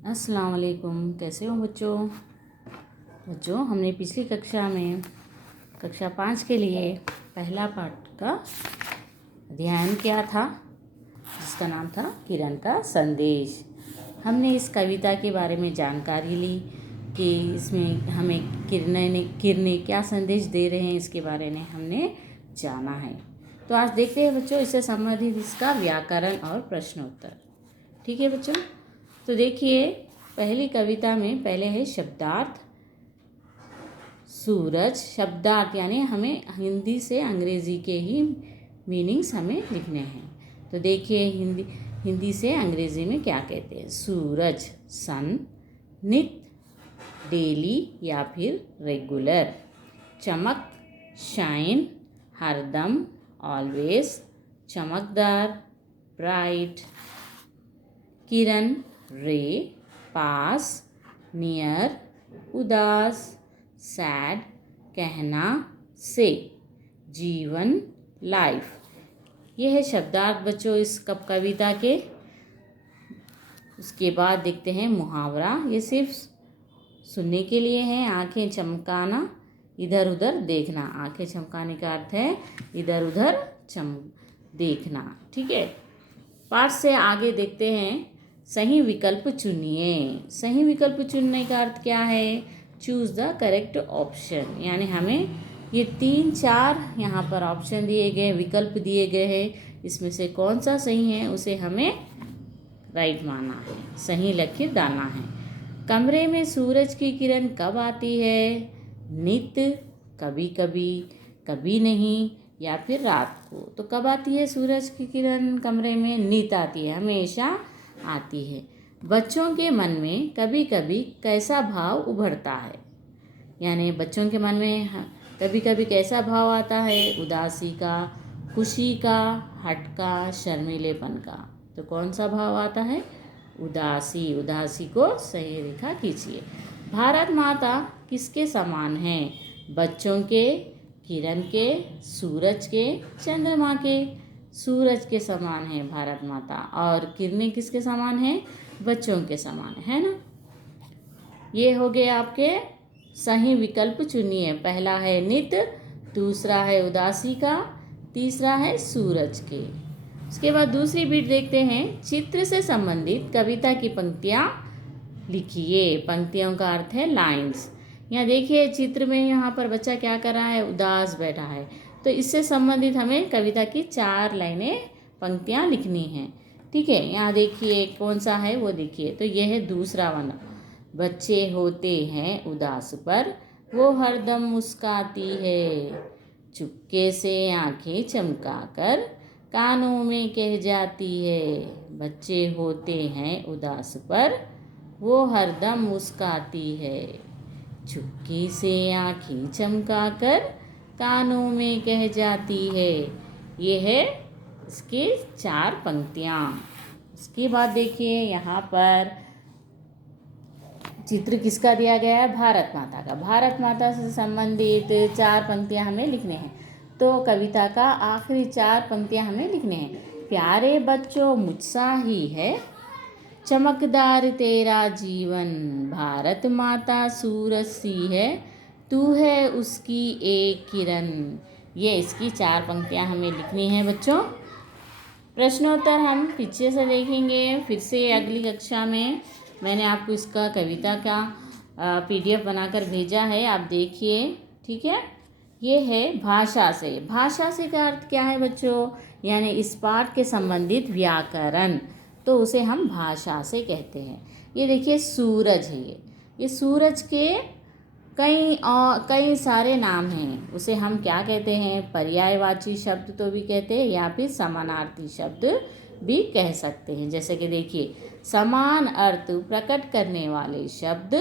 अस्सलाम वालेकुम। कैसे हो बच्चों हमने पिछली कक्षा में कक्षा 5 के लिए पहला पाठ का अध्ययन किया था, जिसका नाम था किरण का संदेश। हमने इस कविता के बारे में जानकारी ली कि इसमें हमें किरणें क्या संदेश दे रहे हैं, इसके बारे में हमने जाना है। तो आज देखते हैं बच्चों इससे संबंधित इसका व्याकरण और प्रश्नोत्तर। ठीक है बच्चों, तो देखिए पहली कविता में पहले है शब्दार्थ। सूरज शब्दार्थ यानी हमें हिंदी से अंग्रेजी के ही मीनिंग्स हमें लिखने हैं। तो देखिए हिंदी से अंग्रेजी में क्या कहते हैं। सूरज सन, नित डेली या फिर रेगुलर, चमक शाइन हरदम ऑलवेज, चमकदार ब्राइट, किरण रे पास, नियर उदास, सैड कहना से, जीवन लाइफ। ये है शब्दार्थ बच्चों इस कविता के। उसके बाद देखते हैं मुहावरा। ये सिर्फ सुनने के लिए है। आंखें चमकाना, इधर उधर देखना। आंखें चमकाने का अर्थ है इधर उधर देखना। ठीक है, पाठ से आगे देखते हैं। सही विकल्प चुनिए। सही विकल्प चुनने का अर्थ क्या है। चूज द करेक्ट ऑप्शन, यानी हमें ये 3-4 यहाँ पर ऑप्शन दिए गए, विकल्प दिए गए हैं। इसमें से कौन सा सही है उसे हमें राइट मानना है, सही लकीर डालना है। कमरे में सूरज की किरण कब आती है। नित, कभी कभी, कभी नहीं, या फिर रात को। तो कब आती है सूरज की किरण कमरे में। नित आती है, हमेशा आती है। बच्चों के मन में कभी कभी कैसा भाव उभरता है, यानी बच्चों के मन में कभी कभी कैसा भाव आता है। उदासी का, खुशी का, हट का, शर्मीलेपन का। तो कौन सा भाव आता है। उदासी। उदासी को सही रेखा खींचिए। भारत माता किसके समान है। बच्चों के, किरण के, सूरज के, चंद्रमा के। सूरज के समान है भारत माता, और किरणें किसके समान है। बच्चों के समान है ना। ये हो गए आपके सही विकल्प चुनिए। पहला है नित, दूसरा है उदासी का, तीसरा है सूरज के। उसके बाद दूसरी बीट देखते हैं। चित्र से संबंधित कविता की पंक्तियाँ लिखिए। पंक्तियों का अर्थ है लाइन्स। यहाँ देखिए चित्र में यहाँ पर बच्चा क्या कर रहा है, उदास बैठा है। तो इससे संबंधित हमें कविता की 4 लाइनें, पंक्तियाँ लिखनी हैं। ठीक है, यहाँ देखिए कौन सा है वो देखिए। तो यह है दूसरा वाला। बच्चे होते हैं उदास पर वो हरदम मुस्काती है, चुपके से आंखें चमकाकर कानों में कह जाती है। बच्चे होते हैं उदास पर वो हरदम मुस्काती है, चुपके से आंखें चमकाकर कानों में कह जाती है। ये है इसके 4 पंक्तियाँ। इसके बाद देखिए यहाँ पर चित्र किसका दिया गया है, भारत माता का। भारत माता से संबंधित 4 पंक्तियाँ हमें लिखने हैं। तो कविता का आखिरी 4 पंक्तियाँ हमें लिखने हैं। प्यारे बच्चों मुझसा ही है, चमकदार तेरा जीवन, भारत माता सूरज सी है, तू है उसकी एक किरण। ये इसकी 4 पंक्तियाँ हमें लिखनी है बच्चों। प्रश्नोत्तर हम पीछे से देखेंगे फिर से अगली कक्षा में। मैंने आपको इसका कविता का PDF बनाकर भेजा है, आप देखिए। ठीक है, ये है भाषा से। भाषा से का अर्थ क्या है बच्चों, यानी इस पाठ के संबंधित व्याकरण, तो उसे हम भाषा से कहते हैं। ये देखिए सूरज है, ये सूरज के कई सारे नाम हैं। उसे हम क्या कहते हैं, पर्यायवाची शब्द तो भी कहते हैं, या फिर समानार्थी शब्द भी कह सकते हैं। जैसे कि देखिए समान अर्थ प्रकट करने वाले शब्द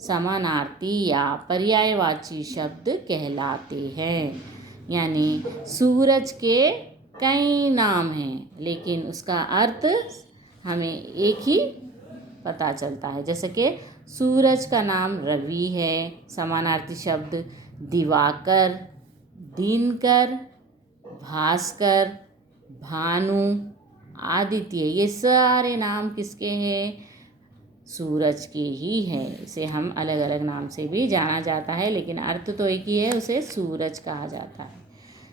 समानार्थी या पर्यायवाची शब्द कहलाते हैं। यानी सूरज के कई नाम हैं, लेकिन उसका अर्थ हमें एक ही पता चलता है। जैसे कि सूरज का नाम रवि है, समानार्थी शब्द दिवाकर, दिनकर, भास्कर, भानु, आदित्य। ये सारे नाम किसके हैं, सूरज के ही है। इसे हम अलग अलग नाम से भी जाना जाता है, लेकिन अर्थ तो एक ही है, उसे सूरज कहा जाता है।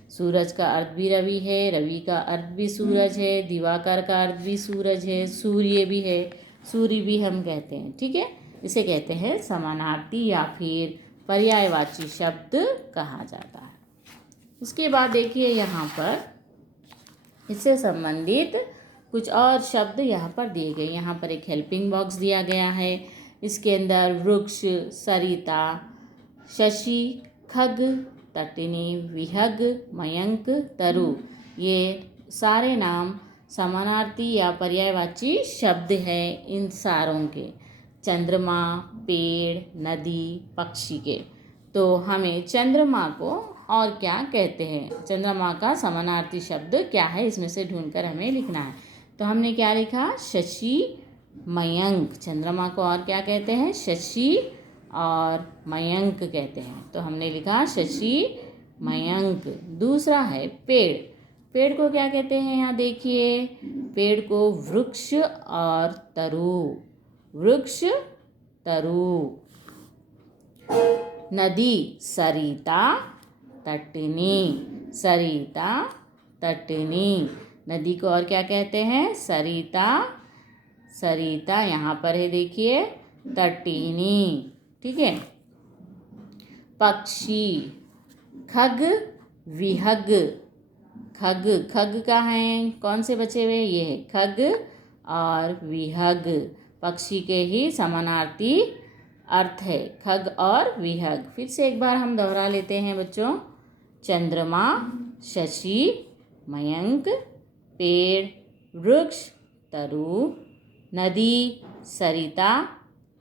सूरज का अर्थ भी रवि है, रवि का अर्थ भी सूरज है, दिवाकर का अर्थ भी सूरज है, सूर्य भी है, सूर्य भी हम कहते हैं। ठीक है, इसे कहते हैं समानार्थी या फिर पर्यायवाची शब्द कहा जाता है। उसके बाद देखिए यहाँ पर इससे संबंधित कुछ और शब्द यहाँ पर दिए गए। यहाँ पर एक हेल्पिंग बॉक्स दिया गया है। इसके अंदर वृक्ष, सरिता, शशि, खग, तटिनी, विहग, मयंक, तरु, ये सारे नाम समानार्थी या पर्यायवाची शब्द हैं इन सारों के। चंद्रमा, पेड़, नदी, पक्षी के। तो हमें चंद्रमा को और क्या कहते हैं, चंद्रमा का समानार्थी शब्द क्या है, इसमें से ढूंढकर हमें लिखना है। तो हमने क्या लिखा, शशि, मयंक। चंद्रमा को और क्या कहते हैं, शशि और मयंक कहते हैं। तो हमने लिखा शशि, मयंक। दूसरा है पेड़। पेड़ को क्या कहते हैं, यहाँ देखिए, पेड़ को वृक्ष और तरु, वृक्ष, तरु। नदी, सरिता, तटिनी, सरिता, तटिनी। नदी को और क्या कहते हैं, सरिता, सरिता। यहाँ पर है देखिए, तटिनी। ठीक है। पक्षी, खग, विहग। खग, खग का है, कौन से बचे हुए, ये है खग और विहग। पक्षी के ही समानार्थी अर्थ है खग और विहग। फिर से एक बार हम दोहरा लेते हैं बच्चों। चंद्रमा, शशि, मयंक, पेड़, वृक्ष, तरु, नदी, सरिता,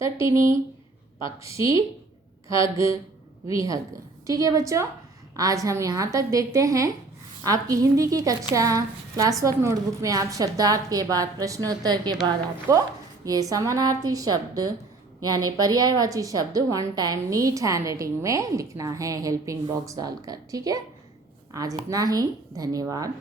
तटिनी, पक्षी, खग, विहग। ठीक है बच्चों, आज हम यहाँ तक देखते हैं। आपकी हिंदी की कक्षा क्लास वर्क नोटबुक में आप शब्दार्थ के बाद, प्रश्नोत्तर के बाद आपको ये समानार्थी शब्द यानी पर्यायवाची शब्द one time neat handwriting में लिखना है, हेल्पिंग बॉक्स डालकर। ठीक है, आज इतना ही। धन्यवाद।